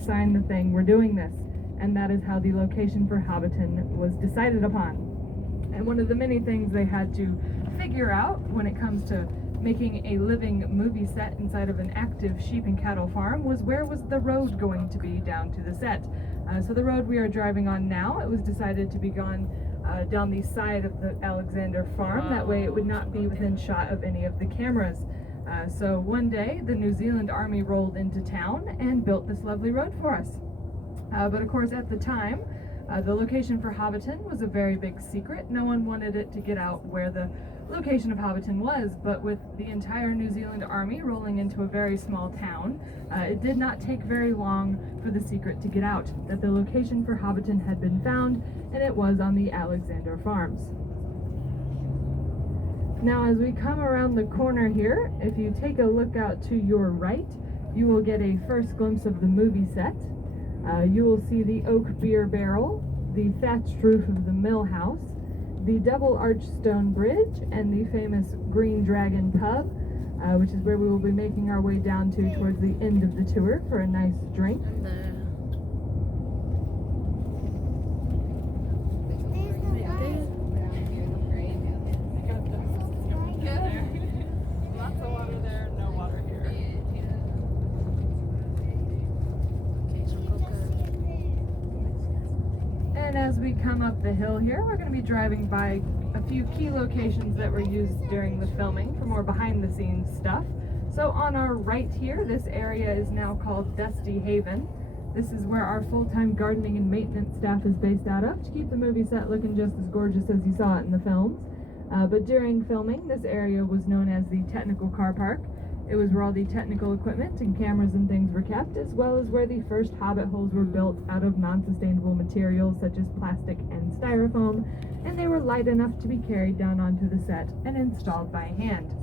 sign the thing, we're doing this. And that is how the location for Hobbiton was decided upon. And one of the many things they had to figure out when it comes to making a living movie set inside of an active sheep and cattle farm was where was the road going to be down to the set. So the road we are driving on now, it was decided to be gone down the side of the Alexander farm. That way it would not be within shot of any of the cameras. So one day the New Zealand Army rolled into town and built this lovely road for us. But of course at the time, the location for Hobbiton was a very big secret. No one wanted it to get out where the location of Hobbiton was, but with the entire New Zealand Army rolling into a very small town, it did not take very long for the secret to get out, that the location for Hobbiton had been found, and it was on the Alexander Farms. Now as we come around the corner here, if you take a look out to your right, you will get a first glimpse of the movie set. You will see the oak beer barrel, the thatched roof of the mill house, the double arch stone bridge, and the famous Green Dragon pub, which is where we will be making our way down to towards the end of the tour for a nice drink. Lots of water there, no water here. And as we come up the hill here, we're going to be driving by a few key locations that were used during the filming for more behind the scenes stuff. So on our right here, this area is now called Dusty Haven. This is where our full-time gardening and maintenance staff is based out of to keep the movie set looking just as gorgeous as you saw it in the films. But during filming, this area was known as the technical car park. It was where all the technical equipment and cameras and things were kept, as well as where the first Hobbit holes were built out of non-sustainable materials such as plastic and styrofoam, and they were light enough to be carried down onto the set and installed by hand.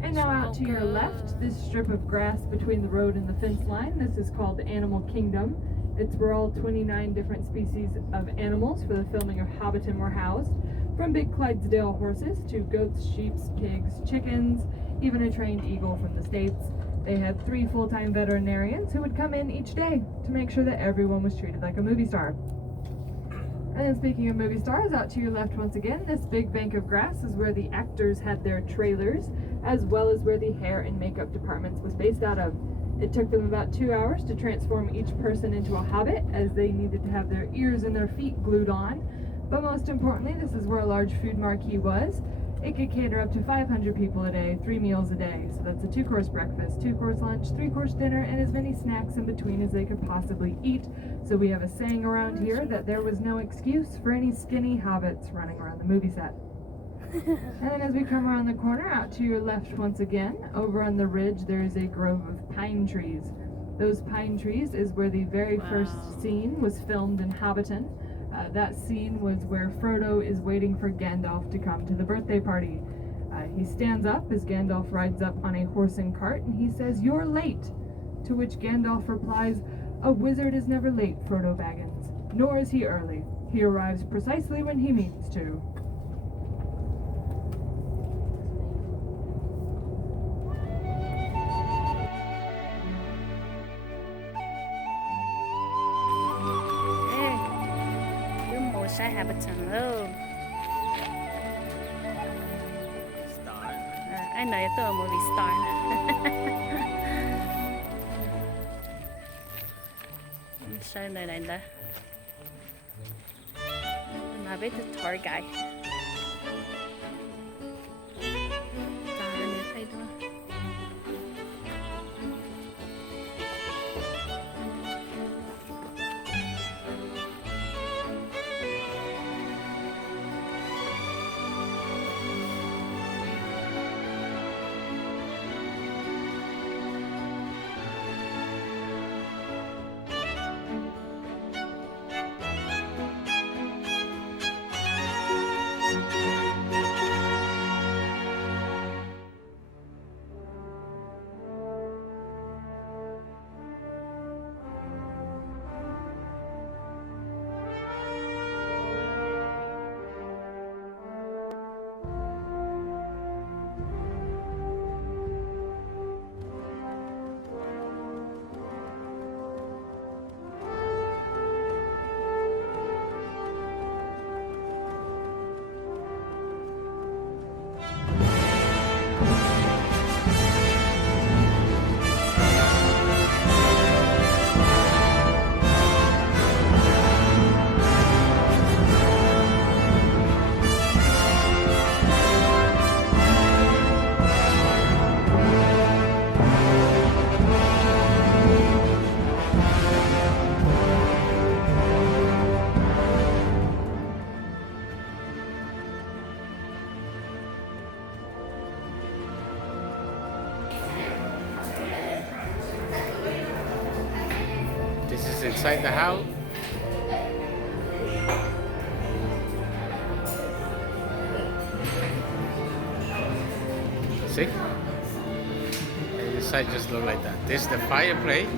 And now out to your left, this strip of grass between the road and the fence line, this is called Animal Kingdom. It's where all 29 different species of animals for the filming of Hobbiton were housed, from big Clydesdale horses to goats, sheep, pigs, chickens, even a trained eagle from the States. They had 3 full-time veterinarians who would come in each day to make sure that everyone was treated like a movie star. And then speaking of movie stars, out to your left once again, this big bank of grass is where the actors had their trailers, as well as where the hair and makeup departments was based out of. It took them about 2 hours to transform each person into a hobbit, as they needed to have their ears and their feet glued on. But most importantly, this is where a large food marquee was. It could cater up to 500 people a day, 3 meals a day. So that's a 2-course breakfast, 2-course lunch, 3-course dinner, and as many snacks in between as they could possibly eat. So we have a saying around here that there was no excuse for any skinny hobbits running around the movie set. And then as we come around the corner, out to your left once again, over on the ridge there is a grove of pine trees. Those pine trees is where the very first scene was filmed in Hobbiton. That scene was where Frodo is waiting for Gandalf to come to the birthday party. He stands up as Gandalf rides up on a horse and cart, and he says, "You're late," to which Gandalf replies, "A wizard is never late, Frodo Baggins, nor is he early. He arrives precisely when he means to." Hobbiton đâu. Anh nói tôi là movie star. Sao nơi này đó? Mà biết the tour guide. This is inside the house. See? And inside just look like that. This is the fireplace.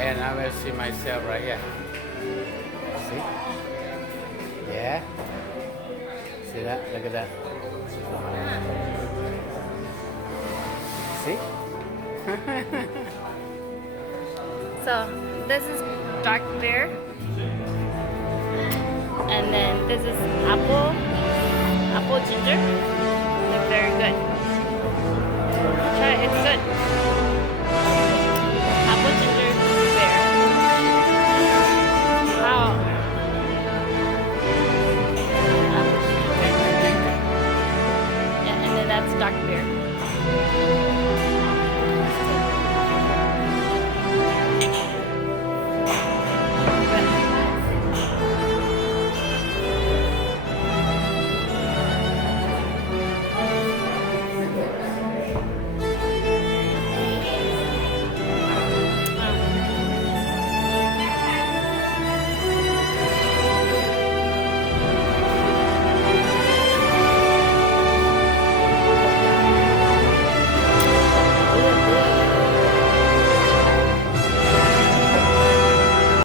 And I will see myself right here. See? Yeah? See that? Look at that. See? So this is dark beer, and then this is apple ginger. They're very good. Try it, it's good.